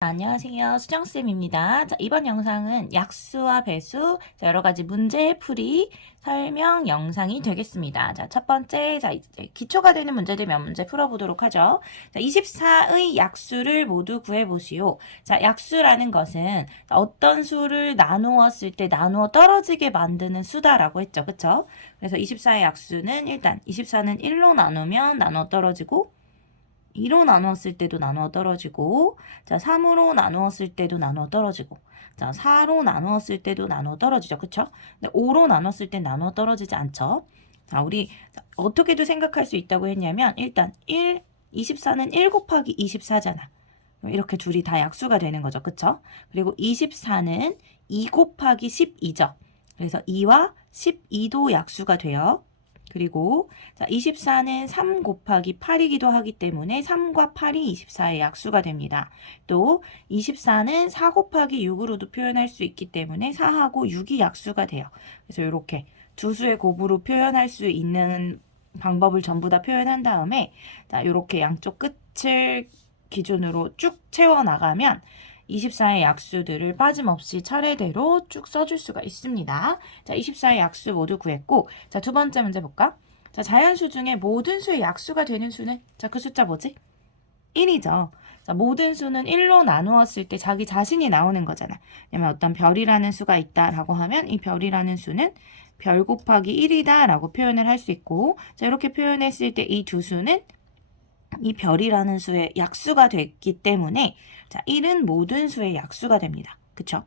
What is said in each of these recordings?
안녕하세요. 수정쌤입니다. 자, 이번 영상은 약수와 배수, 여러 가지 문제 풀이 설명 영상이 되겠습니다. 자, 첫 번째, 이제 기초가 되는 문제들 몇 문제 풀어보도록 하죠. 자, 24의 약수를 모두 구해보시오. 자, 약수라는 것은 어떤 수를 나누었을 때 나누어 떨어지게 만드는 수다라고 했죠. 그쵸? 그래서 24의 약수는 일단 24는 1로 나누면 나누어 떨어지고 2로 나누었을 때도 나누어 떨어지고, 자, 3으로 나누었을 때도 나누어 떨어지고, 자, 4로 나누었을 때도 나누어 떨어지죠. 그쵸? 근데 5로 나눴을 때 나누어 떨어지지 않죠? 자, 우리 어떻게도 생각할 수 있다고 했냐면, 일단 24는 1 곱하기 24잖아. 이렇게 둘이 다 약수가 되는 거죠. 그쵸? 그리고 24는 2 곱하기 12죠. 그래서 2와 12도 약수가 돼요. 그리고 자, 24는 3 곱하기 8이기도 하기 때문에 3과 8이 24의 약수가 됩니다. 또 24는 4 곱하기 6으로도 표현할 수 있기 때문에 4하고 6이 약수가 돼요. 그래서 이렇게 두 수의 곱으로 표현할 수 있는 방법을 전부 다 표현한 다음에 자, 이렇게 양쪽 끝을 기준으로 쭉 채워 나가면 24의 약수들을 빠짐없이 차례대로 쭉 써줄 수가 있습니다. 자, 24의 약수 모두 구했고, 자, 두 번째 문제 볼까? 자, 자연수 중에 모든 수의 약수가 되는 수는, 자, 그 숫자 뭐지? 1이죠. 자, 모든 수는 1로 나누었을 때 자기 자신이 나오는 거잖아. 왜냐면 어떤 별이라는 수가 있다라고 하면 이 별이라는 수는 별 곱하기 1이다 라고 표현을 할 수 있고, 자, 이렇게 표현했을 때 이 두 수는 이 별이라는 수의 약수가 됐기 때문에 자, 1은 모든 수의 약수가 됩니다. 그쵸?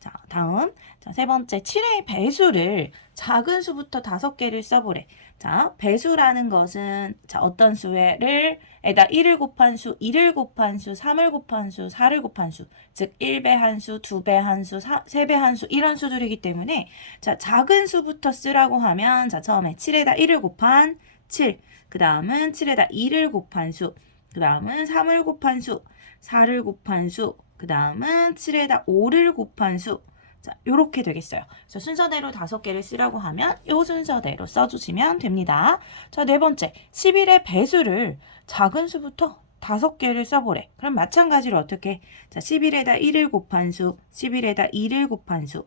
자, 다음. 자, 세 번째. 7의 배수를 작은 수부터 5개를 써보래. 자, 배수라는 것은 자, 어떤 수를 에다 1을 곱한 수, 2를 곱한 수, 3을 곱한 수, 4를 곱한 수, 즉 1배 한 수, 2배 한 수, 3배 한 수 이런 수들이기 때문에 자, 작은 수부터 쓰라고 하면 자, 처음에 7에다 1을 곱한 7, 그 다음은 7에다 2를 곱한 수, 그 다음은 3을 곱한 수, 4를 곱한 수, 그 다음은 7에다 5를 곱한 수. 자, 요렇게 되겠어요. 그래서 순서대로 5개를 쓰라고 하면 요 순서대로 써주시면 됩니다. 자, 네 번째. 11의 배수를 작은 수부터 5개를 써보래. 그럼 마찬가지로 어떻게? 자, 11에다 1을 곱한 수, 11에다 2를 곱한 수,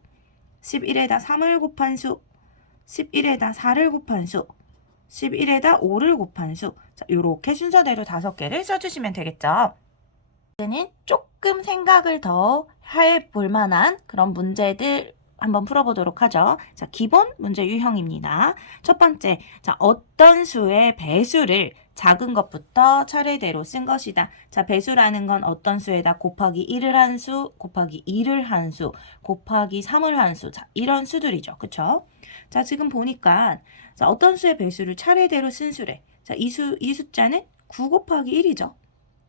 11에다 3을 곱한 수, 11에다 4를 곱한 수, 11에다 5를 곱한 수. 자, 요렇게 순서대로 5개를 써주시면 되겠죠. 이제는 조금 생각을 더 해볼 만한 그런 문제들 한번 풀어보도록 하죠. 자, 기본 문제 유형입니다. 첫 번째, 자, 어떤 수의 배수를 작은 것부터 차례대로 쓴 것이다. 자, 배수라는 건 어떤 수에다 곱하기 1을 한 수, 곱하기 2를 한 수, 곱하기 3을 한 수. 자, 이런 수들이죠. 그쵸? 자, 지금 보니까 자, 어떤 수의 배수를 차례대로 쓴 수래. 자, 이 숫자는 9 곱하기 1이죠.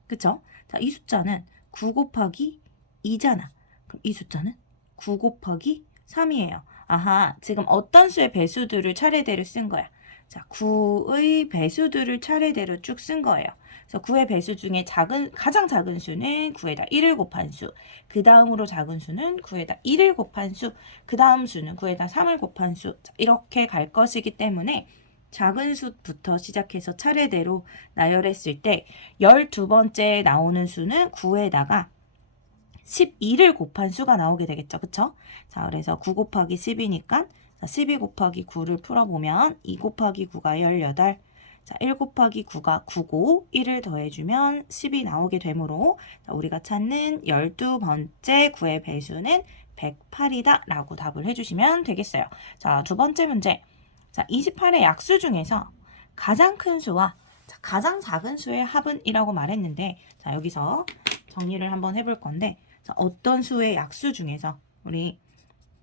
그쵸? 자, 이 숫자는 9 곱하기 2잖아. 그럼 이 숫자는 9 곱하기 3이에요. 아하, 지금 어떤 수의 배수들을 차례대로 쓴 거야? 자, 9의 배수들을 차례대로 쭉 쓴 거예요. 그래서 9의 배수 중에 가장 작은 수는 9에다 1을 곱한 수, 그 다음으로 작은 수는 9에다 1을 곱한 수, 그 다음 수는 9에다 3을 곱한 수, 자, 이렇게 갈 것이기 때문에 작은 수부터 시작해서 차례대로 나열했을 때 12번째 나오는 수는 9에다가 12를 곱한 수가 나오게 되겠죠. 그쵸? 자, 그래서 9 곱하기 10이니까 12 곱하기 9를 풀어보면 2 곱하기 9가 18, 자, 1 곱하기 9가 9고 1을 더해주면 10이 나오게 되므로 자, 우리가 찾는 12번째 9의 배수는 108이다 라고 답을 해주시면 되겠어요. 자, 두 번째 문제. 자, 28의 약수 중에서 가장 큰 수와 자, 가장 작은 수의 합은 이라고 말했는데 자, 여기서 정리를 한번 해볼 건데 자, 어떤 수의 약수 중에서 우리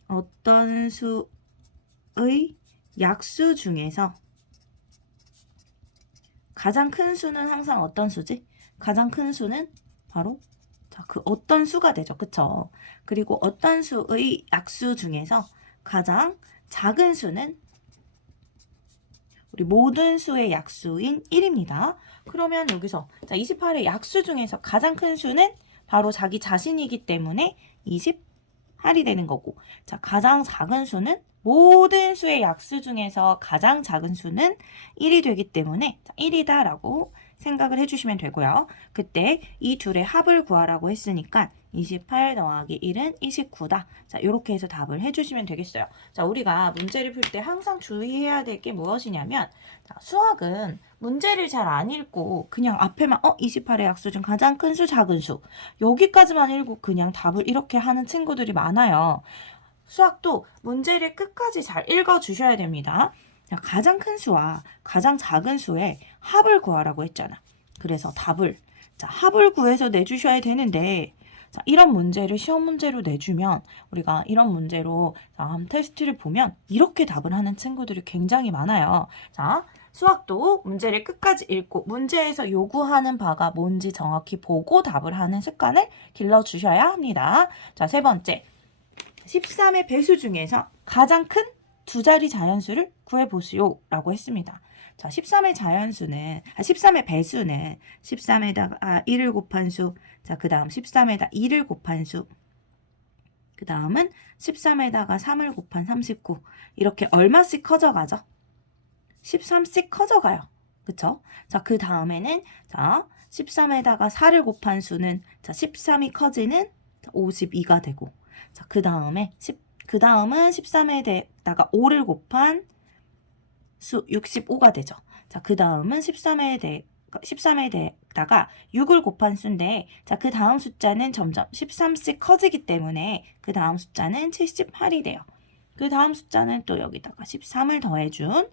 어떤 수의 약수 중에서 가장 큰 수는 항상 어떤 수지? 가장 큰 수는 바로 자, 그 어떤 수가 되죠. 그쵸? 그리고 어떤 수의 약수 중에서 가장 작은 수는 우리 모든 수의 약수인 1입니다. 그러면 여기서 자, 28의 약수 중에서 가장 큰 수는 바로 자기 자신이기 때문에 28이 되는 거고 자, 가장 작은 수는 모든 수의 약수 중에서 가장 작은 수는 1이 되기 때문에 1이다 라고 생각을 해주시면 되고요. 그때 이 둘의 합을 구하라고 했으니까 28 더하기 1은 29다. 자, 이렇게 해서 답을 해주시면 되겠어요. 자, 우리가 문제를 풀 때 항상 주의해야 될 게 무엇이냐면, 자, 수학은 문제를 잘 안 읽고 그냥 앞에만 28의 약수 중 가장 큰 수, 작은 수 여기까지만 읽고 그냥 답을 이렇게 하는 친구들이 많아요. 수학도 문제를 끝까지 잘 읽어주셔야 됩니다. 자, 가장 큰 수와 가장 작은 수의 합을 구하라고 했잖아. 그래서 답을, 자, 합을 구해서 내주셔야 되는데, 자, 이런 문제를 시험 문제로 내주면 우리가 이런 문제로 테스트를 보면 이렇게 답을 하는 친구들이 굉장히 많아요. 자, 수학도 문제를 끝까지 읽고 문제에서 요구하는 바가 뭔지 정확히 보고 답을 하는 습관을 길러주셔야 합니다. 자, 세 번째. 13의 배수 중에서 가장 큰 두 자리 자연수를 구해보시오 라고 했습니다. 자, 13의 배수는 13에다가 1을 곱한 수, 자, 그 다음 13에다 2를 곱한 수, 그 다음은 13에다가 3을 곱한 39. 이렇게 얼마씩 커져가죠? 13씩 커져가요. 그쵸? 자, 그 다음에는, 자, 13에다가 4를 곱한 수는, 자, 13이 커지는 52가 되고, 자, 그 다음은 13에다가 5를 곱한 수 65가 되죠. 자, 그 다음은 13에다가 6을 곱한 수인데, 자, 그 다음 숫자는 점점 13씩 커지기 때문에 그 다음 숫자는 78이 돼요. 그 다음 숫자는 또 여기다가 13을 더해준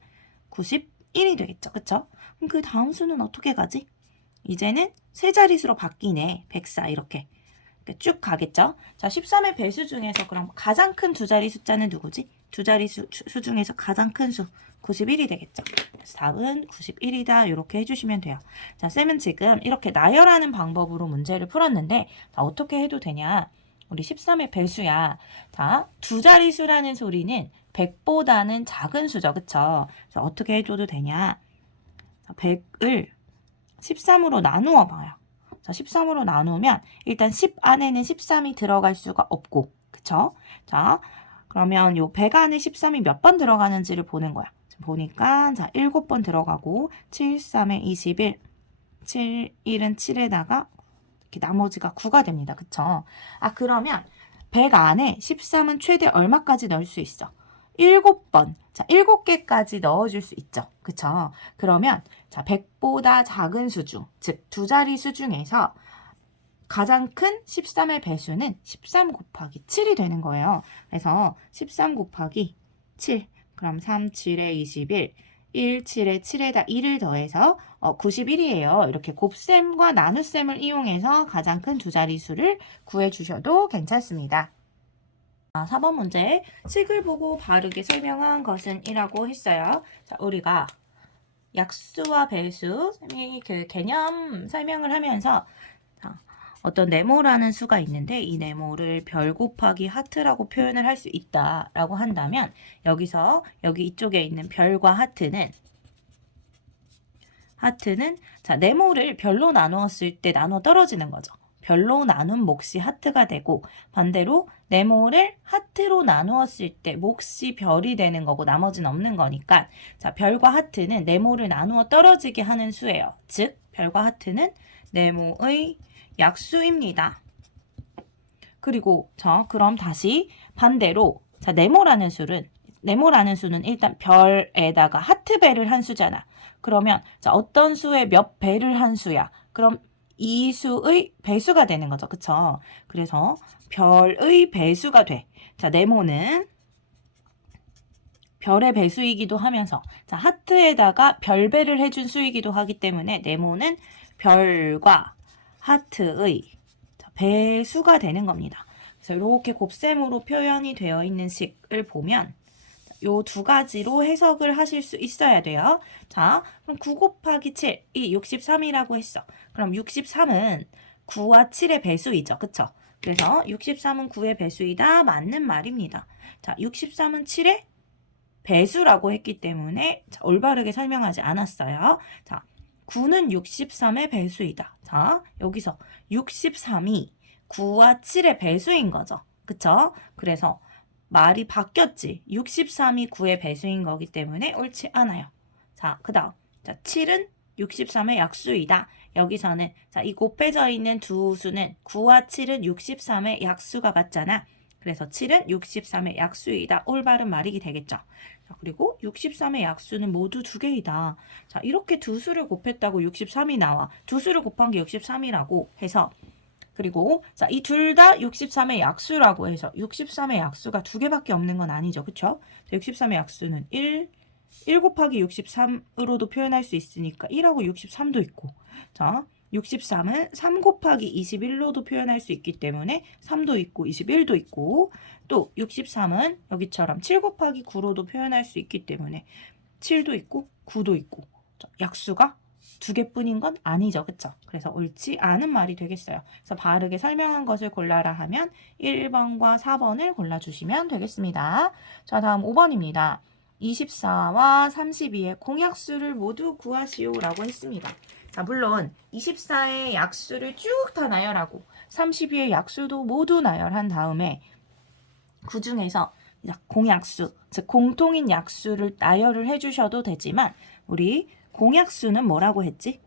91이 되겠죠. 그쵸? 그럼 그 다음 수는 어떻게 가지? 이제는 세 자릿수로 바뀌네. 104 이렇게. 쭉 가겠죠. 자, 13의 배수 중에서 그럼 가장 큰 두 자리 숫자는 누구지? 두 자리 수 중에서 가장 큰 수 91이 되겠죠. 그래서 답은 91이다. 이렇게 해주시면 돼요. 자, 쌤은 지금 이렇게 나열하는 방법으로 문제를 풀었는데, 자, 어떻게 해도 되냐? 우리 13의 배수야. 자, 두 자리 수라는 소리는 100보다는 작은 수죠. 그쵸? 그래서 어떻게 해줘도 되냐? 100을 13으로 나누어 봐요. 자, 13으로 나누면 일단 10 안에는 13이 들어갈 수가 없고, 그쵸? 자, 그러면 요 100 안에 13이 몇 번 들어가는지를 보는 거야. 보니까, 자, 7번 들어가고, 7, 3에 21, 7, 1은 7에다가, 이렇게 나머지가 9가 됩니다. 그쵸? 아, 그러면 100 안에 13은 최대 얼마까지 넣을 수 있어? 7번. 자, 7개까지 넣어줄 수 있죠. 그쵸? 그러면, 자, 100보다 작은 수 중, 즉, 두 자리 수 중에서 가장 큰 13의 배수는 13 곱하기 7이 되는 거예요. 그래서 13 곱하기 7. 그럼 3, 7에 21. 1, 7에 7에다 1을 더해서 91이에요. 이렇게 곱셈과 나눗셈을 이용해서 가장 큰 두 자리 수를 구해주셔도 괜찮습니다. 4번 문제, 식을 보고 바르게 설명한 것은 이라고 했어요. 자, 우리가 약수와 배수, 그 개념 설명을 하면서 어떤 네모라는 수가 있는데 이 네모를 별 곱하기 하트라고 표현을 할 수 있다라고 한다면 여기서 여기 이쪽에 있는 별과 하트는 자, 네모를 별로 나누었을 때 나눠 떨어지는 거죠. 별로 나눈 몫이 하트가 되고 반대로 네모를 하트로 나누었을 때 몫이 별이 되는 거고 나머지는 없는 거니까 자, 별과 하트는 네모를 나누어 떨어지게 하는 수예요. 즉 별과 하트는 네모의 약수입니다. 그리고 자, 그럼 다시 반대로 자, 네모라는 수는 일단 별에다가 하트 배를 한 수잖아. 그러면 자, 어떤 수의 몇 배를 한 수야? 그럼 이 수의 배수가 되는 거죠. 그쵸? 그래서 별의 배수가 돼. 자, 네모는 별의 배수이기도 하면서 자, 하트에다가 별배를 해준 수이기도 하기 때문에 네모는 별과 하트의 배수가 되는 겁니다. 그래서 이렇게 곱셈으로 표현이 되어 있는 식을 보면 요 두 가지로 해석을 하실 수 있어야 돼요. 자, 그럼 9 곱하기 7, 이 63이라고 했어. 그럼 63은 9와 7의 배수이죠. 그쵸? 그래서 63은 9의 배수이다. 맞는 말입니다. 자, 63은 7의 배수라고 했기 때문에 자, 올바르게 설명하지 않았어요. 자, 9는 63의 배수이다. 자, 여기서 63이 9와 7의 배수인 거죠. 그쵸? 그래서 말이 바뀌었지. 63이 9의 배수인 거기 때문에 옳지 않아요. 자, 그 다음. 자, 7은 63의 약수이다. 여기서는 자, 이 곱해져 있는 두 수는 9와 7은 63의 약수가 같잖아. 그래서 7은 63의 약수이다. 올바른 말이 되겠죠. 자, 그리고 63의 약수는 모두 두 개이다. 자, 이렇게 두 수를 곱했다고 63이 나와. 두 수를 곱한 게 63이라고 해서 그리고 자, 이 둘 다 63의 약수라고 해서 63의 약수가 두 개밖에 없는 건 아니죠. 그쵸? 63의 약수는 1 곱하기 63으로도 표현할 수 있으니까 1하고 63도 있고 자, 63은 3 곱하기 21로도 표현할 수 있기 때문에 3도 있고 21도 있고 또 63은 여기처럼 7 곱하기 9로도 표현할 수 있기 때문에 7도 있고 9도 있고 약수가 두 개뿐인 건 아니죠. 그쵸? 그래서 옳지 않은 말이 되겠어요. 그래서 바르게 설명한 것을 골라라 하면 1번과 4번을 골라주시면 되겠습니다. 자, 다음 5번입니다. 24와 32의 공약수를 모두 구하시오 라고 했습니다. 자, 물론 24의 약수를 쭉 다 나열하고 32의 약수도 모두 나열한 다음에 그 중에서 공약수, 즉 공통인 약수를 나열을 해주셔도 되지만 우리 공약수는 뭐라고 했지?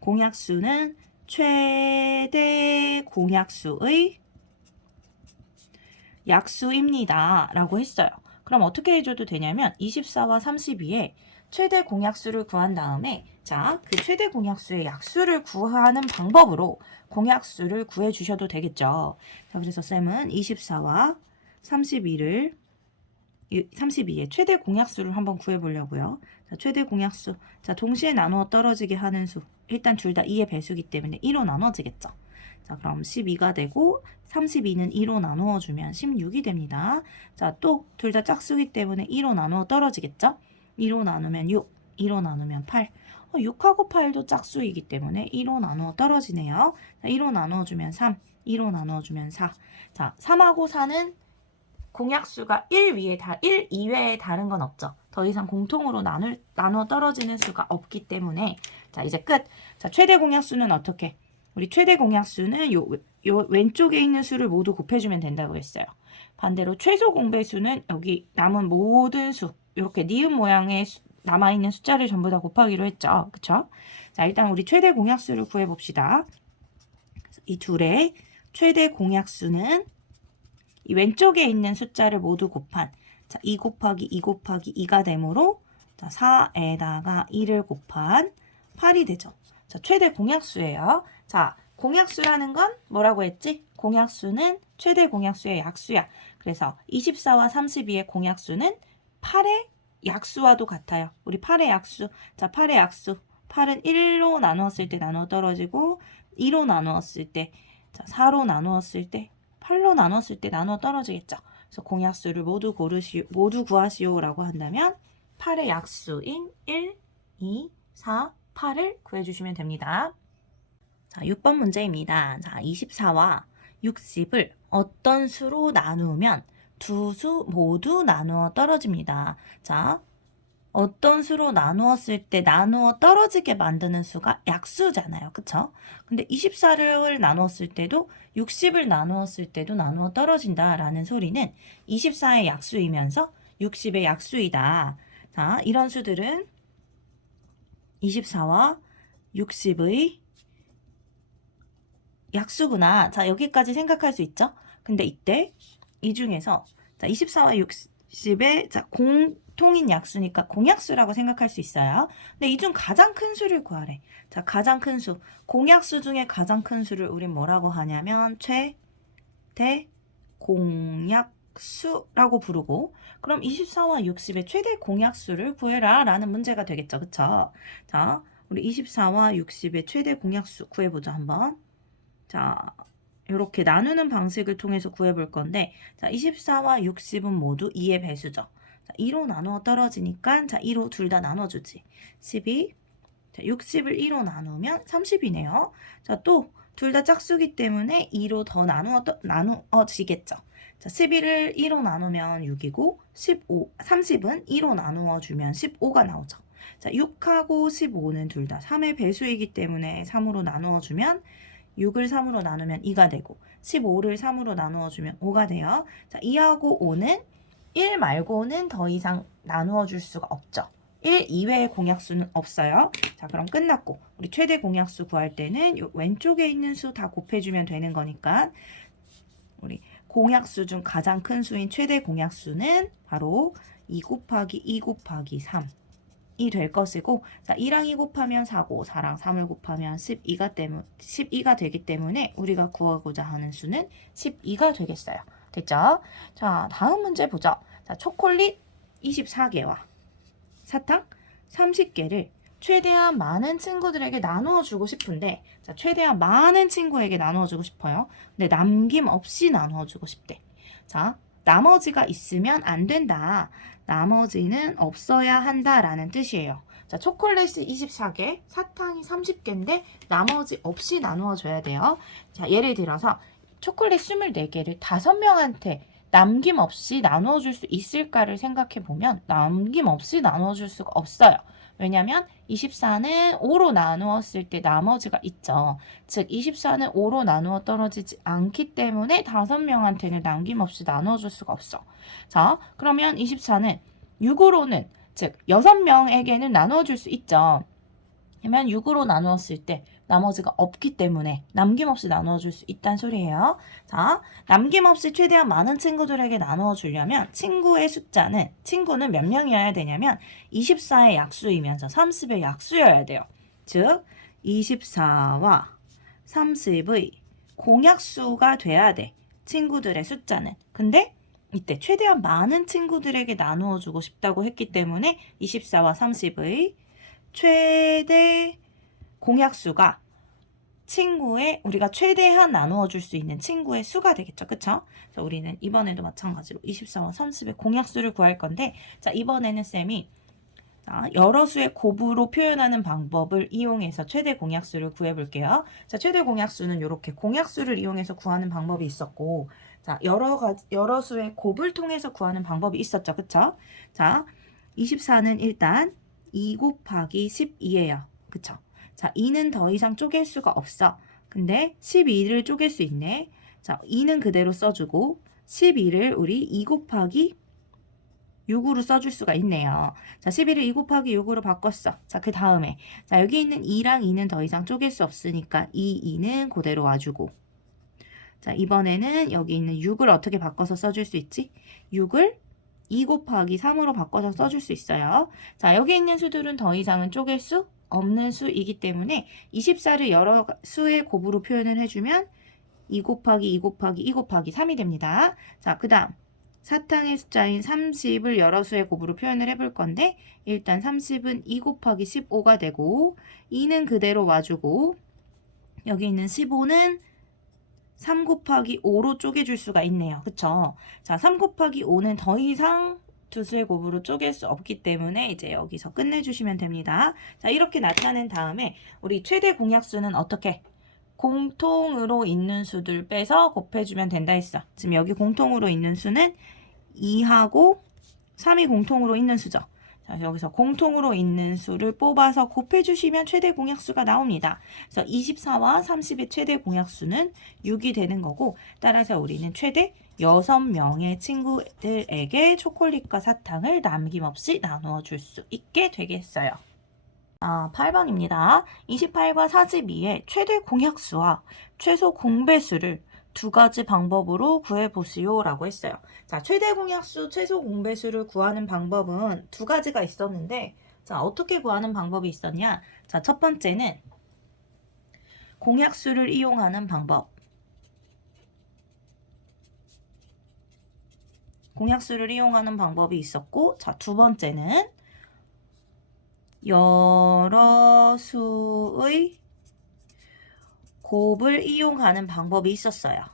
공약수는 최대 공약수의 약수입니다 라고 했어요. 그럼 어떻게 해줘도 되냐면 24와 32에 최대 공약수를 구한 다음에 자, 그 최대 공약수의 약수를 구하는 방법으로 공약수를 구해주셔도 되겠죠. 자, 그래서 쌤은 24와 32의 최대 공약수를 한번 구해보려고요. 자, 최대 공약수. 자, 동시에 나누어 떨어지게 하는 수. 일단 둘 다 2의 배수기 때문에 2로 나눠지겠죠. 자, 그럼 12가 되고 32는 2로 나누어 주면 16이 됩니다. 자, 또 둘 다 짝수기 때문에 2로 나누어 떨어지겠죠? 2로 나누면 6, 2로 나누면 8. 6하고 8도 짝수이기 때문에 2로 나누어 떨어지네요. 자, 2로 나누어 주면 3, 2로 나누어 주면 4. 자, 3하고 4는 공약수가 1 이외에 다른 건 없죠. 더 이상 공통으로 나누어 떨어지는 수가 없기 때문에 자, 이제 끝. 자, 최대 공약수는 어떻게? 우리 최대 공약수는 요 왼쪽에 있는 수를 모두 곱해주면 된다고 했어요. 반대로 최소 공배수는 여기 남은 모든 수, 이렇게 니은 모양의 남아있는 숫자를 전부 다 곱하기로 했죠. 그쵸? 자, 일단 우리 최대 공약수를 구해봅시다. 이 둘의 최대 공약수는 이 왼쪽에 있는 숫자를 모두 곱한 자, 2 곱하기 2 곱하기 2가 되므로 자, 4에다가 2를 곱한 8이 되죠. 자, 최대 공약수예요. 자, 공약수라는 건 뭐라고 했지? 공약수는 최대 공약수의 약수야. 그래서 24와 32의 공약수는 8의 약수와도 같아요. 우리 8의 약수. 자, 8의 약수. 8은 1로 나누었을 때 나누어 떨어지고 2로 나누었을 때 자, 4로 나누었을 때 8로 나눴을 때 나눠 떨어지겠죠. 그래서 공약수를 모두 구하시오라고 한다면 8의 약수인 1, 2, 4, 8을 구해주시면 됩니다. 자, 6번 문제입니다. 자, 24와 60을 어떤 수로 나누면 두 수 모두 나누어 떨어집니다. 자, 어떤 수로 나누었을 때 나누어 떨어지게 만드는 수가 약수잖아요. 그쵸? 근데 24를 나누었을 때도 60을 나누었을 때도 나누어 떨어진다라는 소리는 24의 약수이면서 60의 약수이다. 자, 이런 수들은 24와 60의 약수구나. 자, 여기까지 생각할 수 있죠? 근데 이때 이 중에서 자, 24와 60의 자, 공통인 약수니까 공약수라고 생각할 수 있어요. 근데 이 중 가장 큰 수를 구하래. 자, 가장 큰 수. 공약수 중에 가장 큰 수를 우린 뭐라고 하냐면 최대 공약수라고 부르고 그럼 24와 60의 최대 공약수를 구해라 라는 문제가 되겠죠. 그쵸? 자, 우리 24와 60의 최대 공약수 구해보자 한번. 자, 이렇게 나누는 방식을 통해서 구해볼 건데 자, 24와 60은 모두 2의 배수죠. 자, 2로 나누어 떨어지니까 자, 2로 둘 다 나눠주지. 12. 자, 60을 2로 나누면 30이네요. 자, 또 둘 다 짝수기 때문에 2로 더 나누어지겠죠. 자, 11을 2로 나누면 6이고 30은 2로 나누어주면 15가 나오죠. 자, 6하고 15는 둘 다 3의 배수이기 때문에 3으로 나누어주면 6을 3으로 나누면 2가 되고 15를 3으로 나누어주면 5가 돼요. 자, 2하고 5는 1 말고는 더 이상 나누어 줄 수가 없죠. 1 이외의 공약수는 없어요. 자, 그럼 끝났고 우리 최대 공약수 구할 때는 요 왼쪽에 있는 수 다 곱해주면 되는 거니까 우리 공약수 중 가장 큰 수인 최대 공약수는 바로 2 곱하기 2 곱하기 3이 될 것이고, 자, 2랑 2 곱하면 4고 4랑 3을 곱하면 12가 되기 때문에 우리가 구하고자 하는 수는 12가 되겠어요. 됐죠? 자, 다음 문제 보죠. 자, 초콜릿 24개와 사탕 30개를 최대한 많은 친구들에게 나누어 주고 싶은데, 자, 최대한 많은 친구에게 나누어 주고 싶어요. 근데 남김없이 나누어 주고 싶대. 자, 나머지가 있으면 안 된다. 나머지는 없어야 한다라는 뜻이에요. 자, 초콜릿이 24개, 사탕이 30개인데 나머지 없이 나누어 줘야 돼요. 자, 예를 들어서 초콜릿 24개를 5명한테 남김없이 나누어 줄 수 있을까를 생각해 보면 남김없이 나누어 줄 수가 없어요. 왜냐면 24는 5로 나누었을 때 나머지가 있죠. 즉 24는 5로 나누어 떨어지지 않기 때문에 5명한테는 남김없이 나누어 줄 수가 없어. 자, 그러면 24는 6으로는, 즉 6명에게는 나누어 줄 수 있죠. 그러면 6으로 나누었을 때 나머지가 없기 때문에 남김없이 나누어 줄 수 있다는 소리예요. 자, 남김없이 최대한 많은 친구들에게 나누어 주려면 친구는 몇 명이어야 되냐면 24의 약수이면서 30의 약수여야 돼요. 즉 24와 30의 공약수가 돼야 돼. 친구들의 숫자는. 근데 이때 최대한 많은 친구들에게 나누어 주고 싶다고 했기 때문에 24와 30의 최대 공약수가 우리가 최대한 나누어 줄 수 있는 친구의 수가 되겠죠. 그쵸? 자, 우리는 이번에도 마찬가지로 24와 30의 공약수를 구할 건데, 자, 이번에는 쌤이 여러 수의 곱으로 표현하는 방법을 이용해서 최대 공약수를 구해볼게요. 자, 최대 공약수는 이렇게 공약수를 이용해서 구하는 방법이 있었고, 자, 여러 수의 곱을 통해서 구하는 방법이 있었죠. 그쵸? 자, 24는 일단 2 곱하기 12예요. 그쵸? 자, 2는 더 이상 쪼갤 수가 없어. 근데 12를 쪼갤 수 있네. 자, 2는 그대로 써주고 12를 우리 2 곱하기 6으로 써줄 수가 있네요. 자, 11을 2 곱하기 6으로 바꿨어. 자, 그 다음에 자, 여기 있는 2랑 2는 더 이상 쪼갤 수 없으니까 2는 그대로 와주고, 자, 이번에는 여기 있는 6을 어떻게 바꿔서 써줄 수 있지? 6을 2 곱하기 3으로 바꿔서 써줄 수 있어요. 자, 여기 있는 수들은 더 이상은 쪼갤 수 없는 수이기 때문에 24를 여러 수의 곱으로 표현을 해주면 2 곱하기 2 곱하기 2 곱하기 3이 됩니다. 자, 그 다음 사탕의 숫자인 30을 여러 수의 곱으로 표현을 해볼 건데, 일단 30은 2 곱하기 15가 되고 2는 그대로 와주고, 여기 있는 15는 3 곱하기 5로 쪼개줄 수가 있네요. 그쵸? 자, 3 곱하기 5는 더 이상 두 수의 곱으로 쪼갤 수 없기 때문에 이제 여기서 끝내주시면 됩니다. 자, 이렇게 나타낸 다음에 우리 최대 공약수는 어떻게? 공통으로 있는 수들 빼서 곱해주면 된다 했어. 지금 여기 공통으로 있는 수는 2하고 3이 공통으로 있는 수죠. 자, 여기서 공통으로 있는 수를 뽑아서 곱해주시면 최대 공약수가 나옵니다. 그래서 24와 30의 최대 공약수는 6이 되는 거고, 따라서 우리는 최대 6명의 친구들에게 초콜릿과 사탕을 남김없이 나누어 줄 수 있게 되겠어요. 8번입니다. 28과 42의 최대 공약수와 최소 공배수를 두 가지 방법으로 구해보시오 라고 했어요. 자, 최대 공약수, 최소 공배수를 구하는 방법은 두 가지가 있었는데, 자, 어떻게 구하는 방법이 있었냐? 자, 첫 번째는 공약수를 이용하는 방법. 공약수를 이용하는 방법이 있었고, 자, 두 번째는 여러 수의 곱을 이용하는 방법이 있었어요.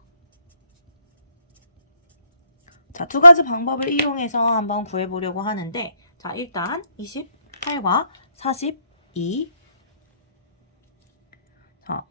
자, 두 가지 방법을 이용해서 한번 구해보려고 하는데, 자, 일단 28과 42. 자,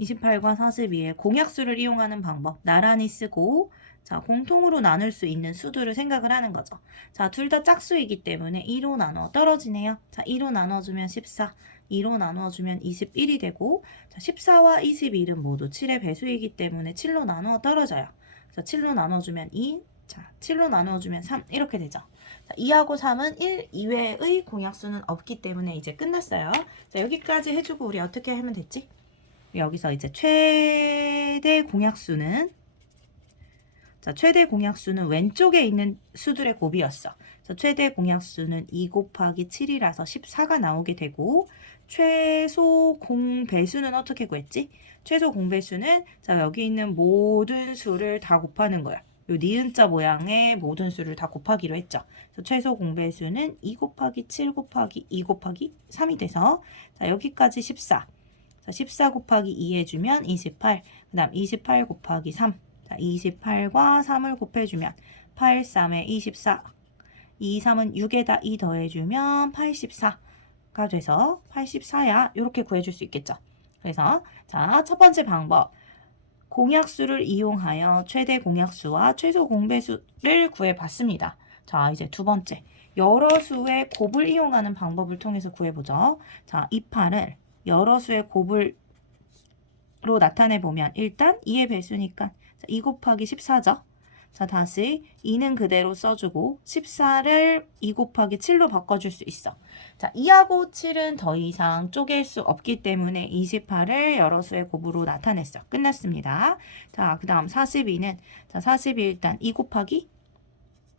28과 42의 공약수를 이용하는 방법 나란히 쓰고, 자, 공통으로 나눌 수 있는 수들을 생각을 하는 거죠. 자, 둘 다 짝수이기 때문에 2로 나눠 떨어지네요. 자, 2로 나눠주면 14, 2로 나눠주면 21이 되고, 자, 14와 21은 모두 7의 배수이기 때문에 7로 나누어 떨어져요. 그래서 7로 나눠주면 2, 자, 7로 나누어주면 3 이렇게 되죠. 자, 2하고 3은 1 이외의 공약수는 없기 때문에 이제 끝났어요. 자, 여기까지 해주고 우리 어떻게 하면 됐지? 여기서 이제 최대 공약수는 자, 최대 공약수는 왼쪽에 있는 수들의 곱이었어. 그래서 최대 공약수는 2 곱하기 7이라서 14가 나오게 되고 최소 공배수는 어떻게 구했지? 최소 공배수는 자, 여기 있는 모든 수를 다 곱하는 거야. 요 니은자 모양의 모든 수를 다 곱하기로 했죠. 그래서 최소 공배수는 2 곱하기 7 곱하기 2 곱하기 3이 돼서 자, 여기까지 14. 자, 14 곱하기 2 해주면 28. 그 다음 28 곱하기 3. 자, 28과 3을 곱해주면 8, 3에 24. 2, 3은 6에다 2 더해주면 84가 돼서 84야. 이렇게 구해줄 수 있겠죠. 그래서 자, 첫 번째 방법. 공약수를 이용하여 최대 공약수와 최소 공배수를 구해봤습니다. 자, 이제 두 번째. 여러 수의 곱을 이용하는 방법을 통해서 구해보죠. 자, 이 팔을 여러 수의 곱으로 나타내보면 일단 2의 배수니까 2 곱하기 14죠. 자, 다시 2는 그대로 써주고 14를 2 곱하기 7로 바꿔줄 수 있어. 자, 2하고 7은 더 이상 쪼갤 수 없기 때문에 28을 여러 수의 곱으로 나타냈어. 끝났습니다. 자, 그 다음 42는 자, 42 일단 2 곱하기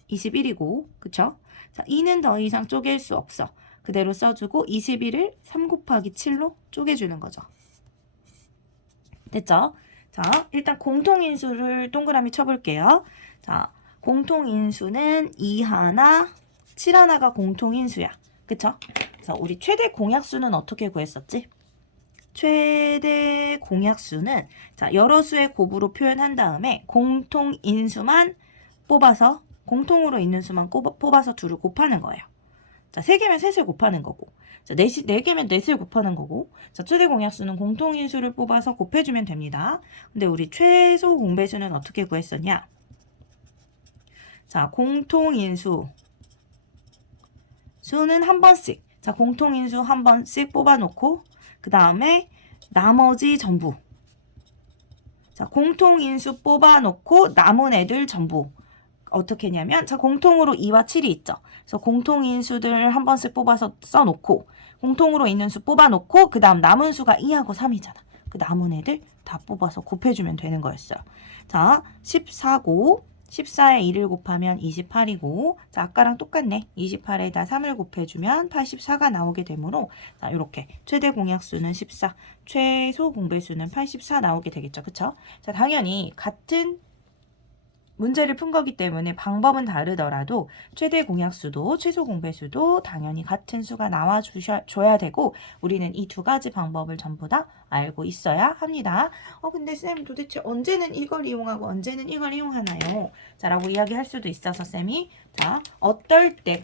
21이고 그쵸? 자, 2는 더 이상 쪼갤 수 없어. 그대로 써주고 21을 3 곱하기 7로 쪼개주는 거죠. 됐죠? 자, 일단 공통인수를 동그라미 쳐볼게요. 자, 공통인수는 2 하나, 7 하나가 공통인수야. 그쵸? 그래서 우리 최대 공약수는 어떻게 구했었지? 최대 공약수는 자, 여러 수의 곱으로 표현한 다음에 공통인수만 뽑아서 공통으로 있는 수만 뽑아서 둘을 곱하는 거예요. 자, 3개면 셋을 곱하는 거고 자, 4개면 넷을 곱하는 거고 자, 최대 공약수는 공통인수를 뽑아서 곱해주면 됩니다. 근데 우리 최소 공배수는 어떻게 구했었냐? 자, 공통인수 수는 한 번씩 자, 공통인수 한 번씩 뽑아놓고 그 다음에 나머지 전부 자, 공통인수 뽑아놓고 남은 애들 전부 어떻게 했냐면 자, 공통으로 2와 7이 있죠. 그래서 공통인수들 한 번씩 뽑아서 써놓고 공통으로 있는 수 뽑아놓고 그 다음 남은 수가 2하고 3이잖아. 그 남은 애들 다 뽑아서 곱해주면 되는 거였어요. 자, 14고 14에 2를 곱하면 28이고 자, 아까랑 똑같네. 28에다 3을 곱해주면 84가 나오게 되므로 자, 이렇게 최대 공약수는 14, 최소 공배수는 84 나오게 되겠죠. 그쵸? 자, 당연히 같은 문제를 푼 거기 때문에 방법은 다르더라도 최대 공약수도 최소 공배수도 당연히 같은 수가 나와줘야 되고 우리는 이 두 가지 방법을 전부 다 알고 있어야 합니다. 근데 쌤 도대체 언제는 이걸 이용하고 언제는 이걸 이용하나요? 자, 라고 이야기할 수도 있어서 쌤이 자, 어떨 때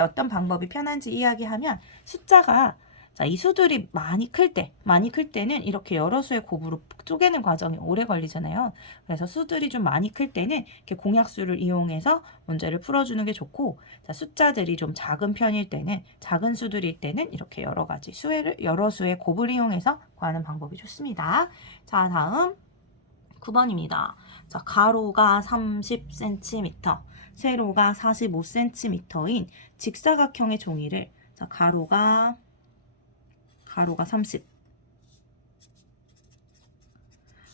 어떤 방법이 편한지 이야기하면 숫자가 자, 이 수들이 많이 클 때는 이렇게 여러 수의 곱으로 쪼개는 과정이 오래 걸리잖아요. 그래서 수들이 좀 많이 클 때는 이렇게 공약수를 이용해서 문제를 풀어주는 게 좋고, 자, 숫자들이 좀 작은 편일 때는, 작은 수들일 때는 이렇게 여러 수의 곱을 이용해서 구하는 방법이 좋습니다. 자, 다음 9번입니다. 자, 가로가 30cm, 세로가 45cm인 직사각형의 종이를 자, 가로가 30.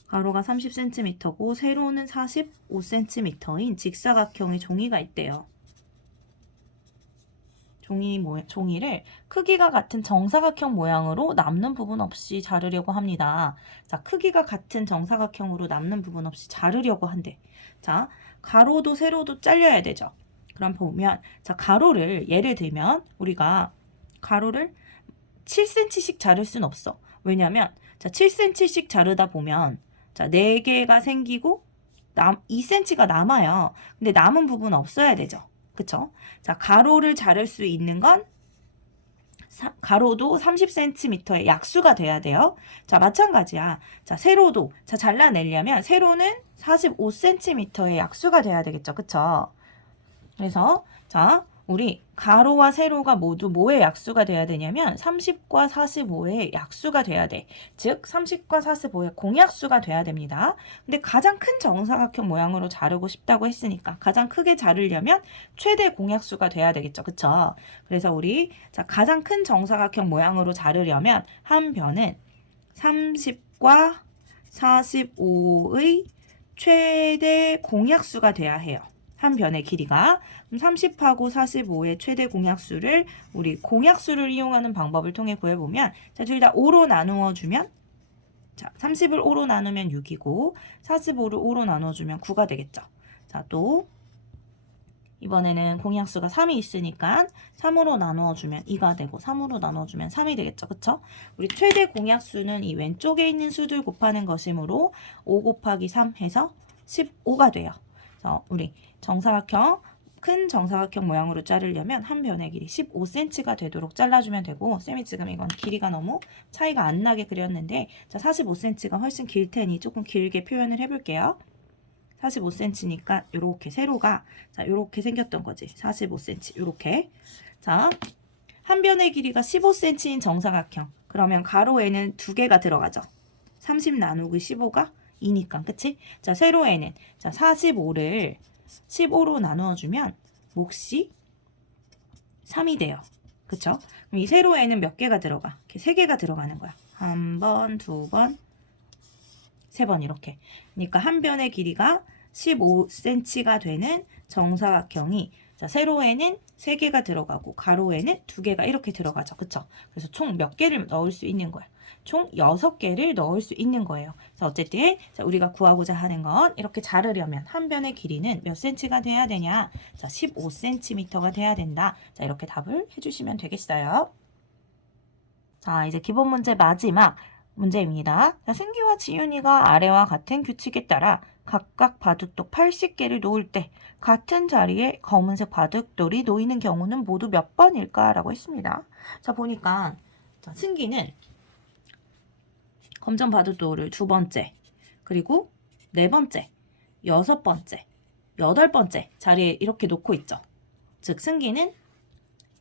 가로가 30cm고 세로는 45cm인 직사각형의 종이가 있대요. 종이를 크기가 같은 정사각형 모양으로 남는 부분 없이 자르려고 합니다. 자, 크기가 같은 정사각형으로 남는 부분 없이 자르려고 한대. 자, 가로도 세로도 잘려야 되죠. 그럼 보면 자, 가로를 예를 들면 우리가 가로를 7cm씩 자를 순 없어. 왜냐면 자, 7cm씩 자르다 보면 자, 4개가 생기고 2cm가 남아요. 근데 남은 부분 없어야 되죠. 그쵸? 자, 가로를 자를 수 있는 건 가로도 30cm의 약수가 돼야 돼요. 자, 마찬가지야. 자, 세로도 자, 잘라내려면 세로는 45cm의 약수가 돼야 되겠죠. 그쵸? 그래서 자, 우리 가로와 세로가 모두 뭐의 약수가 돼야 되냐면 30과 45의 약수가 돼야 돼. 즉 30과 45의 공약수가 돼야 됩니다. 근데 가장 큰 정사각형 모양으로 자르고 싶다고 했으니까 가장 크게 자르려면 최대 공약수가 돼야 되겠죠. 그쵸? 그래서 우리 가장 큰 정사각형 모양으로 자르려면 한 변은 30과 45의 최대 공약수가 돼야 해요. 한 변의 길이가. 30하고 45의 최대 공약수를 우리 공약수를 이용하는 방법을 통해 구해보면 둘 다 5로 나누어 주면 30을 5로 나누면 6이고 45를 5로 나눠주면 9가 되겠죠. 또 이번에는 공약수가 3이 있으니까 3으로 나누어주면 2가 되고 3으로 나누어주면 3이 되겠죠. 그쵸? 우리 최대 공약수는 이 왼쪽에 있는 수들 곱하는 것이므로 5 곱하기 3 해서 15가 돼요. 그래서 우리 큰 정사각형 모양으로 자르려면 한 변의 길이 15cm가 되도록 잘라주면 되고, 쌤이 지금 이건 길이가 너무 차이가 안 나게 그렸는데 45cm가 훨씬 길 테니 조금 길게 표현을 해볼게요. 45cm니까 요렇게 세로가 요렇게 생겼던 거지. 45cm 요렇게. 한 변의 길이가 15cm인 정사각형. 그러면 가로에는 두 개가 들어가죠. 30 나누기 15가 2니까. 그치? 세로에는 45를 15로 나누어 주면 몫이 3이 돼요. 그쵸? 그럼 이 세로에는 몇 개가 들어가? 이렇게 3개가 들어가는 거야. 한 번, 두 번, 3번 이렇게. 그러니까 한 변의 길이가 15cm가 되는 정사각형이 세로에는 3개가 들어가고 가로에는 2개가 이렇게 들어가죠. 그쵸? 그래서 총 몇 개를 넣을 수 있는 거야? 총 6개를 넣을 수 있는 거예요. 그래서 어쨌든 우리가 구하고자 하는 건 이렇게 자르려면 한 변의 길이는 몇 cm가 돼야 되냐? 15cm가 돼야 된다. 이렇게 답을 해주시면 되겠어요. 이제 기본 문제 마지막 문제입니다. 승기와 지윤이가 아래와 같은 규칙에 따라 각각 바둑돌 80개를 놓을 때 같은 자리에 검은색 바둑돌이 놓이는 경우는 모두 몇 번일까? 라고 했습니다. 보니까 승기는 검정 바둑돌을 2번째, 그리고 4번째, 6번째, 8번째 자리에 이렇게 놓고 있죠. 즉 승기는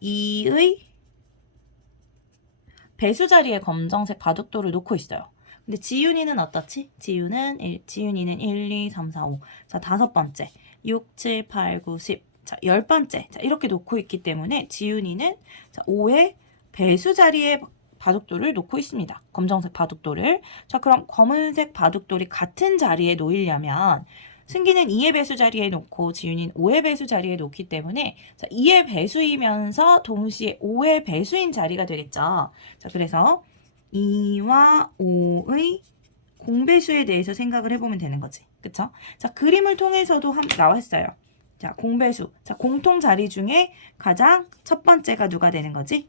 2의 배수 자리에 검정색 바둑돌을 놓고 있어요. 근데 지윤이는 어떻지? 지윤이는 1, 2, 3, 4, 5. 5번째. 6, 7, 8, 9, 10. 10번째. 이렇게 놓고 있기 때문에 지윤이는 5의 배수 자리에 바둑돌을 놓고 있습니다. 검정색 바둑돌을. 그럼 검은색 바둑돌이 같은 자리에 놓이려면 승기는 2의 배수 자리에 놓고 지윤이는 5의 배수 자리에 놓기 때문에 2의 배수이면서 동시에 5의 배수인 자리가 되겠죠. 그래서 2와 5의 공배수에 대해서 생각을 해보면 되는 거지. 그쵸? 그림을 통해서도 나왔어요. 공배수. 공통 자리 중에 가장 첫 번째가 누가 되는 거지?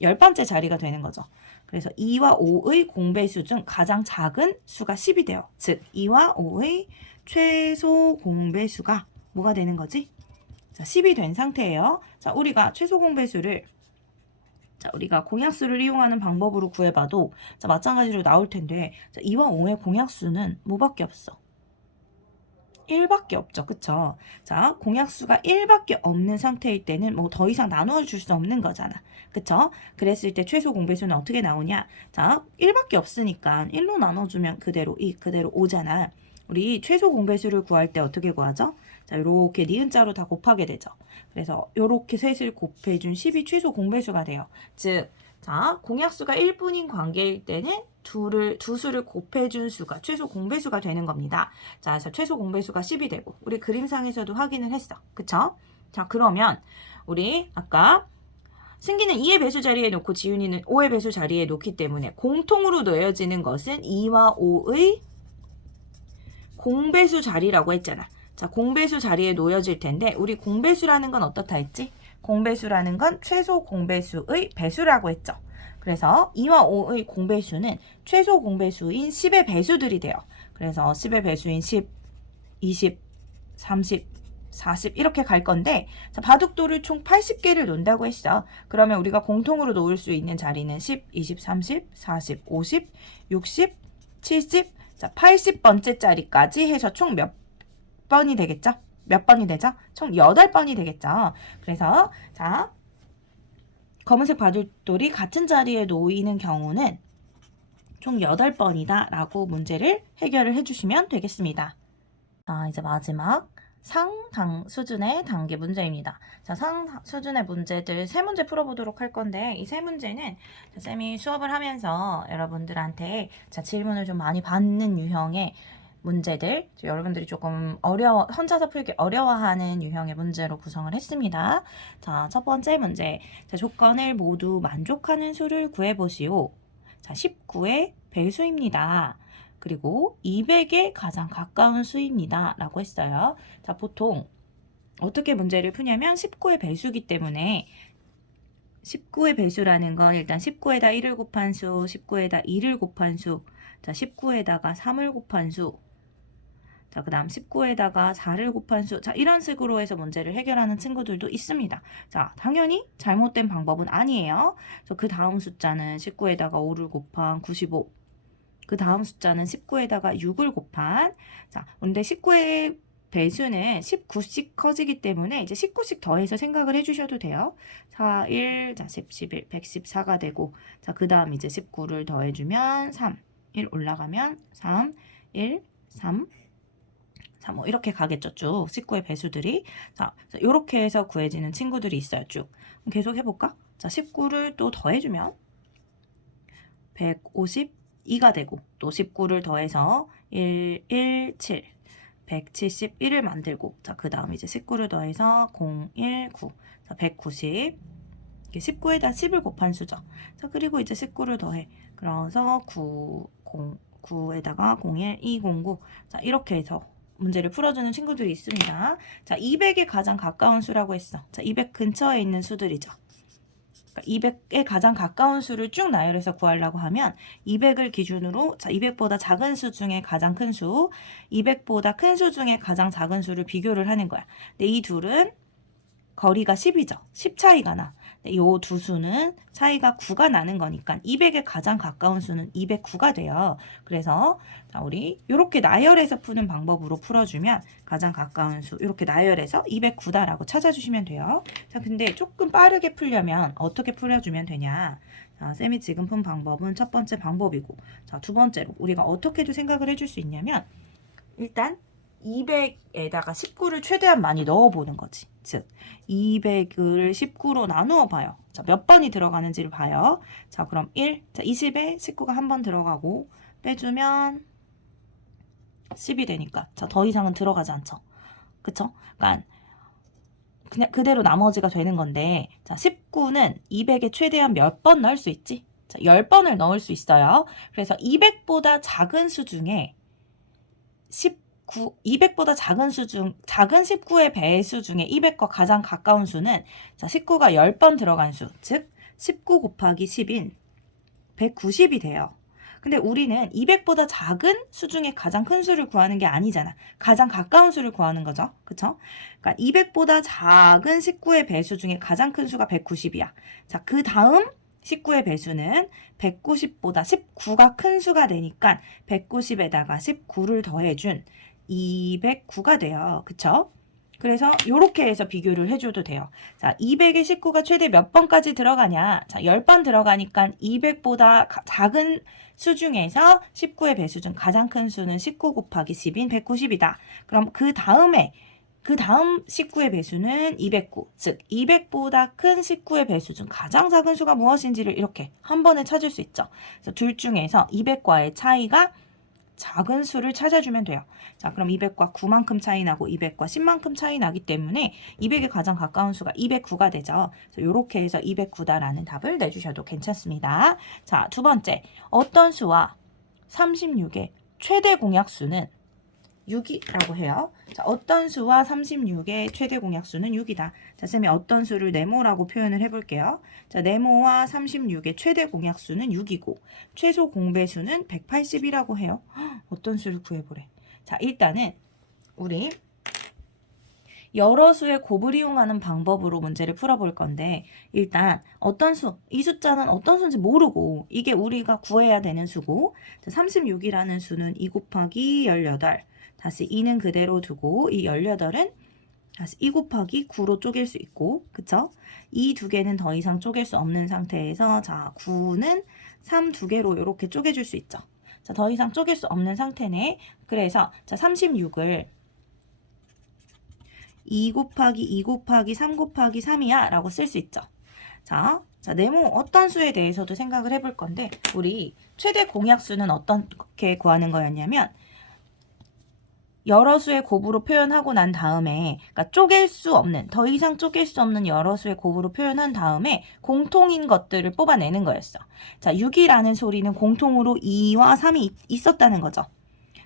10번째 자리가 되는 거죠. 그래서 2와 5의 공배수 중 가장 작은 수가 10이 돼요. 즉 2와 5의 최소 공배수가 뭐가 되는 거지? 10이 된 상태예요. 우리가 최소 공배수를 우리가 공약수를 이용하는 방법으로 구해봐도 마찬가지로 나올 텐데 2와 5의 공약수는 뭐밖에 없어? 1밖에 없죠. 그쵸? 공약수가 1밖에 없는 상태일 때는 뭐 더 이상 나누어 줄 수 없는 거잖아. 그쵸? 그랬을 때 최소 공배수는 어떻게 나오냐? 1밖에 없으니까 1로 나눠주면 그대로 2, 그대로 5잖아. 우리 최소 공배수를 구할 때 어떻게 구하죠? 이렇게 니은자로 다 곱하게 되죠. 그래서 이렇게 셋을 곱해준 10이 최소 공배수가 돼요. 즉, 공약수가 1뿐인 관계일 때는 두 수를 곱해준 수가 최소 공배수가 되는 겁니다. 그래서 최소 공배수가 10이 되고, 우리 그림상에서도 확인을 했어. 그쵸? 그러면 우리 아까 승기는 2의 배수 자리에 놓고 지윤이는 5의 배수 자리에 놓기 때문에 공통으로 놓여지는 것은 2와 5의 공배수 자리라고 했잖아. 공배수 자리에 놓여질 텐데 우리 공배수라는 건 어떻다 했지? 공배수라는 건 최소 공배수의 배수라고 했죠. 그래서 2와 5의 공배수는 최소 공배수인 10의 배수들이 돼요. 그래서 10의 배수인 10, 20, 30, 40 이렇게 갈 건데 바둑돌을 총 80개를 놓는다고 했어. 그러면 우리가 공통으로 놓을 수 있는 자리는 10, 20, 30, 40, 50, 60, 70, 80번째 자리까지 해서 총 몇 번이 되겠죠? 몇 번이 되죠? 총 8번이 되겠죠. 그래서 자, 검은색 바둑돌이 같은 자리에 놓이는 경우는 총 8번이다 라고 문제를 해결을 해주시면 되겠습니다. 자, 이제 마지막 상당 수준의 단계 문제입니다. 자, 상 수준의 문제들 3문제 풀어보도록 할 건데 이 3문제는 쌤이 수업을 하면서 여러분들한테 질문을 좀 많이 받는 유형의 문제들, 여러분들이 조금 혼자서 풀기 어려워하는 유형의 문제로 구성을 했습니다. 자, 첫 번째 문제. 자, 조건을 모두 만족하는 수를 구해보시오. 자, 19의 배수입니다. 그리고 200에 가장 가까운 수입니다. 라고 했어요. 자, 보통 어떻게 문제를 푸냐면 19의 배수기 때문에 19의 배수라는 건 일단 19에다 1을 곱한 수, 19에다 2를 곱한 수, 자, 19에다가 3을 곱한 수, 자, 그 다음 19에다가 4를 곱한 수, 자, 이런 식으로 해서 문제를 해결하는 친구들도 있습니다. 자, 당연히 잘못된 방법은 아니에요. 그래서 그 다음 숫자는 19에다가 5를 곱한 95, 그 다음 숫자는 19에다가 6을 곱한, 자, 근데 19의 배수는 19씩 커지기 때문에 이제 19씩 더해서 생각을 해주셔도 돼요. 4, 1, 자, 10, 11, 114가 되고, 자, 그 다음 이제 19를 더해주면 3, 1 올라가면 3, 1, 3, 3, 뭐 이렇게 가겠죠, 쭉. 19의 배수들이. 자, 이렇게 해서 구해지는 친구들이 있어요, 쭉. 계속 해볼까? 자, 19를 또 더해주면 152가 되고, 또 19를 더해서 1, 1, 7, 171을 만들고, 자, 그 다음 이제 19를 더해서 0, 1, 9, 자, 190. 19에다 10을 곱한 수죠. 자, 그리고 이제 19를 더해. 그래서 9, 0, 9에다가 01, 209. 자, 이렇게 해서 문제를 풀어주는 친구들이 있습니다. 자, 200에 가장 가까운 수라고 했어. 자, 200 근처에 있는 수들이죠. 그러니까 200에 가장 가까운 수를 쭉 나열해서 구하려고 하면 200을 기준으로, 자, 200보다 작은 수 중에 가장 큰 수, 200보다 큰 수 중에 가장 작은 수를 비교를 하는 거야. 근데 이 둘은 거리가 10이죠. 10 차이가 나. 이 두 수는 차이가 9가 나는 거니까 200에 가장 가까운 수는 209가 돼요. 그래서 자, 우리 이렇게 나열해서 푸는 방법으로 풀어주면 가장 가까운 수 이렇게 나열해서 209다라고 찾아주시면 돼요. 자, 근데 조금 빠르게 풀려면 어떻게 풀어주면 되냐? 자, 쌤이 지금 푼 방법은 첫 번째 방법이고, 자, 두 번째로 우리가 어떻게도 생각을 해줄 수 있냐면 일단 200에다가 19를 최대한 많이 넣어보는 거지. 즉 200을 19로 나누어 봐요. 자, 몇 번이 들어가는지를 봐요. 자, 그럼 1, 자, 20에 19가 한 번 들어가고 빼주면 10이 되니까 자, 더 이상은 들어가지 않죠. 그쵸? 그러니까 그냥 그대로 나머지가 되는 건데, 자, 19는 200에 최대한 몇 번 넣을 수 있지? 자, 10번을 넣을 수 있어요. 그래서 200보다 작은 수 중에 200보다 작은 19의 배수 중에 200과 가장 가까운 수는, 자, 19가 10번 들어간 수, 즉 19 곱하기 10인 190이 돼요. 근데 우리는 200보다 작은 수 중에 가장 큰 수를 구하는 게 아니잖아. 가장 가까운 수를 구하는 거죠. 그쵸? 그러니까 200보다 작은 19의 배수 중에 가장 큰 수가 190이야. 자, 그 다음 19의 배수는 190보다 19가 큰 수가 되니까 190에다가 19를 더해준 209가 돼요. 그쵸? 그래서 이렇게 해서 비교를 해줘도 돼요. 자, 200에 19가 최대 몇 번까지 들어가냐? 자, 10번 들어가니까 200보다 작은 수 중에서 19의 배수 중 가장 큰 수는 19 곱하기 10인 190이다. 그럼 그 다음 19의 배수는 209, 즉 200보다 큰 19의 배수 중 가장 작은 수가 무엇인지를 이렇게 한 번에 찾을 수 있죠. 그래서 둘 중에서 200과의 차이가 작은 수를 찾아주면 돼요. 자, 그럼 200과 9만큼 차이 나고 200과 10만큼 차이 나기 때문에 200에 가장 가까운 수가 209가 되죠. 그래서 이렇게 해서 209다라는 답을 내주셔도 괜찮습니다. 자, 두 번째, 어떤 수와 36의 최대 공약수는 6이라고 해요. 자, 어떤 수와 36의 최대 공약수는 6이다. 자, 쌤이 어떤 수를 네모라고 표현을 해볼게요. 자, 네모와 36의 최대 공약수는 6이고 최소 공배수는 180이라고 해요. 어떤 수를 구해보래. 자, 일단은 우리 여러 수의 곱을 이용하는 방법으로 문제를 풀어볼 건데, 일단 어떤 수, 이 숫자는 어떤 수인지 모르고 이게 우리가 구해야 되는 수고, 36이라는 수는 2 곱하기 18, 다시 2는 그대로 두고 이 18은 그래서 2 곱하기 9로 쪼갤 수 있고, 그쵸? 이 두 개는 더 이상 쪼갤 수 없는 상태에서, 자, 9는 3 두 개로 이렇게 쪼개줄 수 있죠. 자, 더 이상 쪼갤 수 없는 상태네. 그래서, 자, 36을 2 곱하기 2 곱하기 3 곱하기 3이야 라고 쓸 수 있죠. 자, 네모 어떤 수에 대해서도 생각을 해볼 건데, 우리 최대 공약수는 어떻게 구하는 거였냐면, 여러 수의 곱으로 표현하고 난 다음에, 그러니까 쪼갤 수 없는, 더 이상 쪼갤 수 없는 여러 수의 곱으로 표현한 다음에 공통인 것들을 뽑아내는 거였어. 자, 6이라는 소리는 공통으로 2와 3이 있었다는 거죠.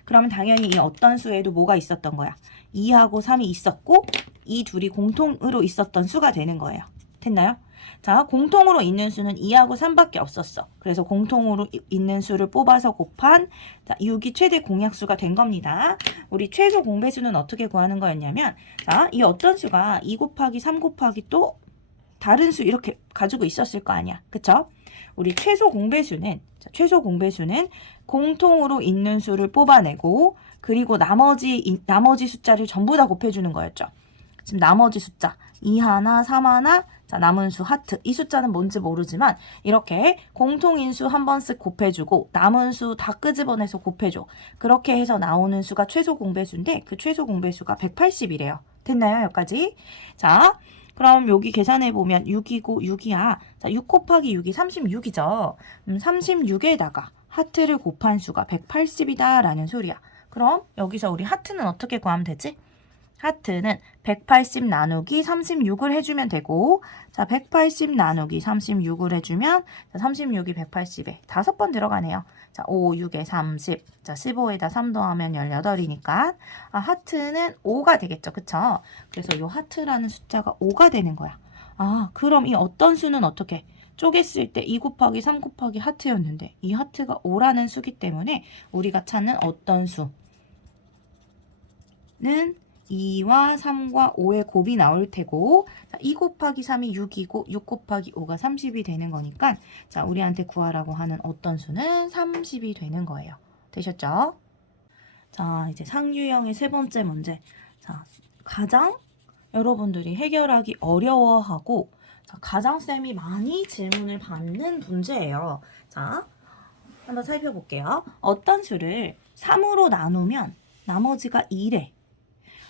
그러면 당연히 이 어떤 수에도 뭐가 있었던 거야? 2하고 3이 있었고, 이 둘이 공통으로 있었던 수가 되는 거예요. 됐나요? 자, 공통으로 있는 수는 2하고 3밖에 없었어. 그래서 공통으로 있는 수를 뽑아서 곱한, 자, 6이 최대 공약수가 된 겁니다. 우리 최소 공배수는 어떻게 구하는 거였냐면, 자, 이 어떤 수가 2 곱하기 3 곱하기 또 다른 수 이렇게 가지고 있었을 거 아니야. 그쵸? 우리 최소 공배수는, 자, 최소 공배수는 공통으로 있는 수를 뽑아내고, 그리고 나머지 숫자를 전부 다 곱해주는 거였죠. 지금 나머지 숫자 2 하나, 3 하나, 자, 남은 수 하트. 이 숫자는 뭔지 모르지만 이렇게 공통인수 한 번씩 곱해주고 남은 수 다 끄집어내서 곱해줘. 그렇게 해서 나오는 수가 최소 공배수인데 그 최소 공배수가 180이래요. 됐나요? 여기까지? 자, 그럼 여기 계산해보면 6이고 6이야. 자, 6 곱하기 6이 36이죠. 36에다가 하트를 곱한 수가 180이다 라는 소리야. 그럼 여기서 우리 하트는 어떻게 구하면 되지? 하트는 180 나누기 36을 해주면 되고, 자, 180 나누기 36을 해주면, 자, 36이 180에 5번 들어가네요. 자, 5, 6에 30, 자, 15에다 3 더하면 18이니까, 아, 하트는 5가 되겠죠. 그쵸? 그래서 이 하트라는 숫자가 5가 되는 거야. 아, 그럼 이 어떤 수는 어떻게? 쪼갰을 때 2 곱하기 3 곱하기 하트였는데, 이 하트가 5라는 수기 때문에, 우리가 찾는 어떤 수는 2와 3과 5의 곱이 나올 테고, 자, 2 곱하기 3이 6이고 6 곱하기 5가 30이 되는 거니까, 자, 우리한테 구하라고 하는 어떤 수는 30이 되는 거예요. 되셨죠? 자, 이제 상유형의 세 번째 문제. 자, 가장 여러분들이 해결하기 어려워하고, 자, 가장 쌤이 많이 질문을 받는 문제예요. 자, 한번 살펴볼게요. 어떤 수를 3으로 나누면 나머지가 2래.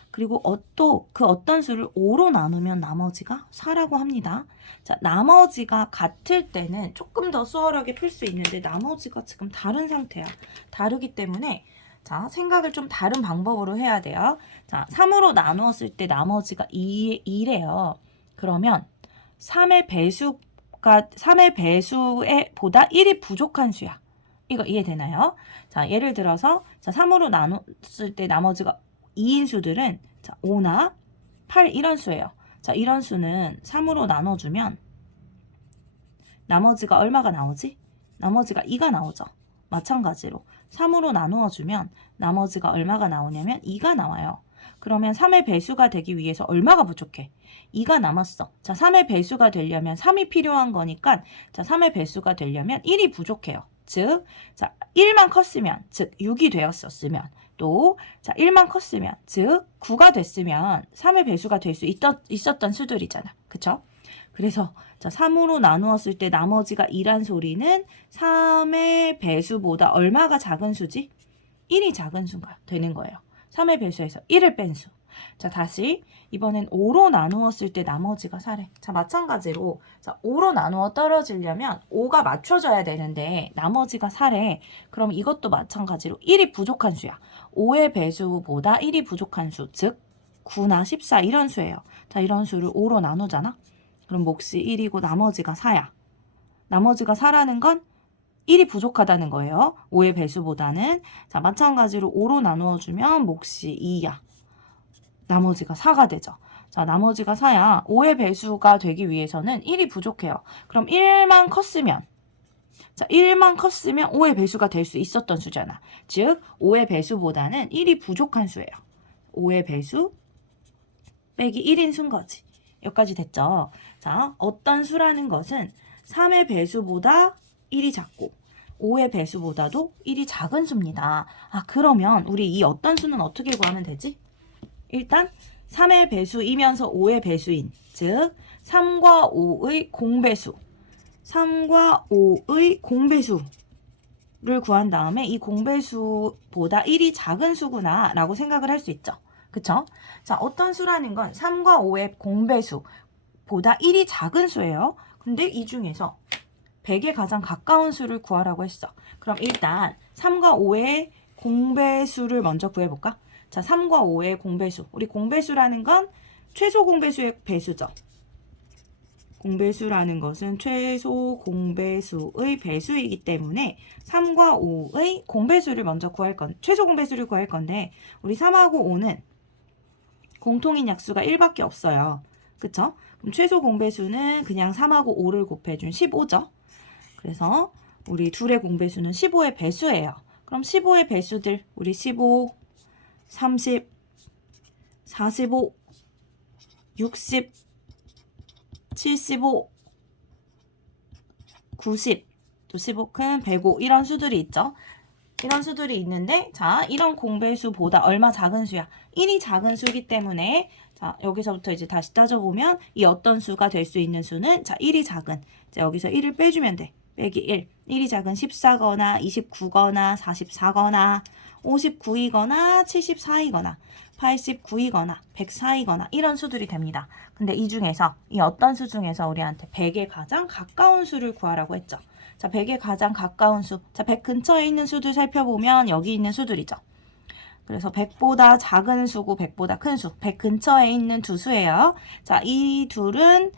그리고 또 그 어떤 수를 5로 나누면 나머지가 4라고 합니다. 자, 나머지가 같을 때는 조금 더 수월하게 풀 수 있는데 나머지가 지금 다른 상태야. 다르기 때문에 자, 생각을 좀 다른 방법으로 해야 돼요. 자, 3으로 나누었을 때 나머지가 2래요. 그러면 3의 배수에 보다 1이 부족한 수야. 이거 이해되나요? 자, 예를 들어서 자, 3으로 나눴을 때 나머지가 2인 수들은 자, 5나 8 이런 수예요. 자, 이런 수는 3으로 나눠주면 나머지가 얼마가 나오지? 나머지가 2가 나오죠. 마찬가지로 3으로 나누어주면 나머지가 얼마가 나오냐면 2가 나와요. 그러면 3의 배수가 되기 위해서 얼마가 부족해? 2가 남았어. 자, 3의 배수가 되려면 3이 필요한 거니까 자, 3의 배수가 되려면 1이 부족해요. 즉, 자, 1만 컸으면, 즉 6이 되었었으면 또, 자, 1만 컸으면, 즉 9가 됐으면 3의 배수가 될 수 있었던 수들이잖아. 그쵸? 그래서 자, 3으로 나누었을 때 나머지가 2란 소리는 3의 배수보다 얼마가 작은 수지? 1이 작은 수가 되는 거예요. 3의 배수에서 1을 뺀 수. 자, 다시 이번엔 5로 나누었을 때 나머지가 4래. 자, 마찬가지로 자, 5로 나누어 떨어지려면 5가 맞춰져야 되는데 나머지가 4래. 그럼 이것도 마찬가지로 1이 부족한 수야. 5의 배수보다 1이 부족한 수, 즉 9나 14 이런 수예요. 자, 이런 수를 5로 나누잖아. 그럼 몫이 1이고 나머지가 4야. 나머지가 4라는 건 1이 부족하다는 거예요. 5의 배수보다는. 자, 마찬가지로 5로 나누어주면 몫이 2야. 나머지가 4가 되죠. 자, 나머지가 4야. 5의 배수가 되기 위해서는 1이 부족해요. 그럼 1만 컸으면 자, 1만 컸으면 5의 배수가 될 수 있었던 수잖아. 즉, 5의 배수보다는 1이 부족한 수예요. 5의 배수 빼기 1인 수인 거지. 여기까지 됐죠? 자, 어떤 수라는 것은 3의 배수보다 1이 작고 5의 배수보다도 1이 작은 수입니다. 아, 그러면 우리 이 어떤 수는 어떻게 구하면 되지? 일단 3의 배수이면서 5의 배수인, 즉 3과 5의 공배수, 3과 5의 공배수를 구한 다음에 이 공배수보다 1이 작은 수구나 라고 생각을 할 수 있죠. 그쵸? 자, 어떤 수라는 건 3과 5의 공배수보다 1이 작은 수예요. 근데 이 중에서 100에 가장 가까운 수를 구하라고 했어. 그럼 일단 3과 5의 공배수를 먼저 구해볼까? 자, 3과 5의 공배수. 우리 공배수라는 건 최소 공배수의 배수죠. 공배수라는 것은 최소 공배수의 배수이기 때문에 3과 5의 공배수를 먼저 최소 공배수를 구할 건데, 우리 3하고 5는 공통인 약수가 1밖에 없어요. 그쵸? 그럼 최소 공배수는 그냥 3하고 5를 곱해준 15죠. 그래서 우리 둘의 공배수는 15의 배수예요. 그럼 15의 배수들, 우리 15, 30, 45, 60, 75, 90, 또 15큰 105 이런 수들이 있죠. 이런 수들이 있는데, 자, 이런 공배수보다 얼마 작은 수야? 1이 작은 수이기 때문에, 자, 여기서부터 이제 다시 따져보면 이 어떤 수가 될 수 있는 수는, 자, 1이 작은, 자, 여기서 1을 빼주면 돼. 빼기 1. 1이 작은 14거나 29거나 44거나 59이거나 74이거나 89이거나 104이거나 이런 수들이 됩니다. 근데 이 중에서 이 어떤 수 중에서 우리한테 100에 가장 가까운 수를 구하라고 했죠. 자, 100에 가장 가까운 수. 자, 100 근처에 있는 수들 살펴보면 여기 있는 수들이죠. 그래서 100보다 작은 수고 100보다 큰 수. 100 근처에 있는 두 수예요. 자, 이 둘은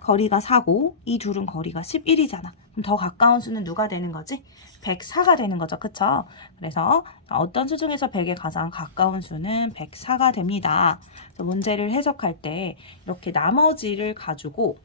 거리가 4고 이 둘은 거리가 11이잖아. 그럼 더 가까운 수는 누가 되는 거지? 104가 되는 거죠. 그쵸? 그래서 어떤 수 중에서 100에 가장 가까운 수는 104가 됩니다. 그래서 문제를 해석할 때 이렇게 나머지를 가지고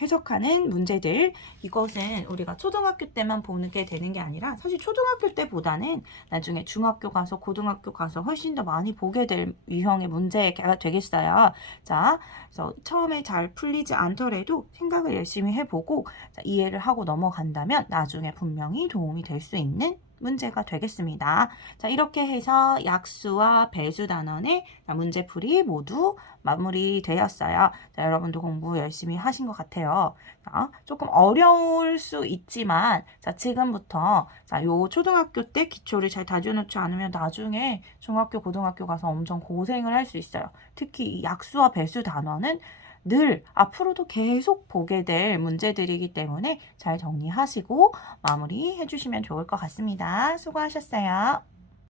해석하는 문제들, 이것은 우리가 초등학교 때만 보는 게 되는 게 아니라 사실 초등학교 때보다는 나중에 중학교 가서 고등학교 가서 훨씬 더 많이 보게 될 유형의 문제가 되겠어요. 자, 그래서 처음에 잘 풀리지 않더라도 생각을 열심히 해보고 이해를 하고 넘어간다면 나중에 분명히 도움이 될 수 있는 문제가 되겠습니다. 자, 이렇게 해서 약수와 배수 단원의 문제풀이 모두 마무리되었어요. 자, 여러분도 공부 열심히 하신 것 같아요. 자, 조금 어려울 수 있지만, 자, 지금부터, 자, 요 초등학교 때 기초를 잘 다져놓지 않으면 나중에 중학교, 고등학교 가서 엄청 고생을 할 수 있어요. 특히 이 약수와 배수 단원은 늘 앞으로도 계속 보게 될 문제들이기 때문에 잘 정리하시고 마무리해 주시면 좋을 것 같습니다. 수고하셨어요.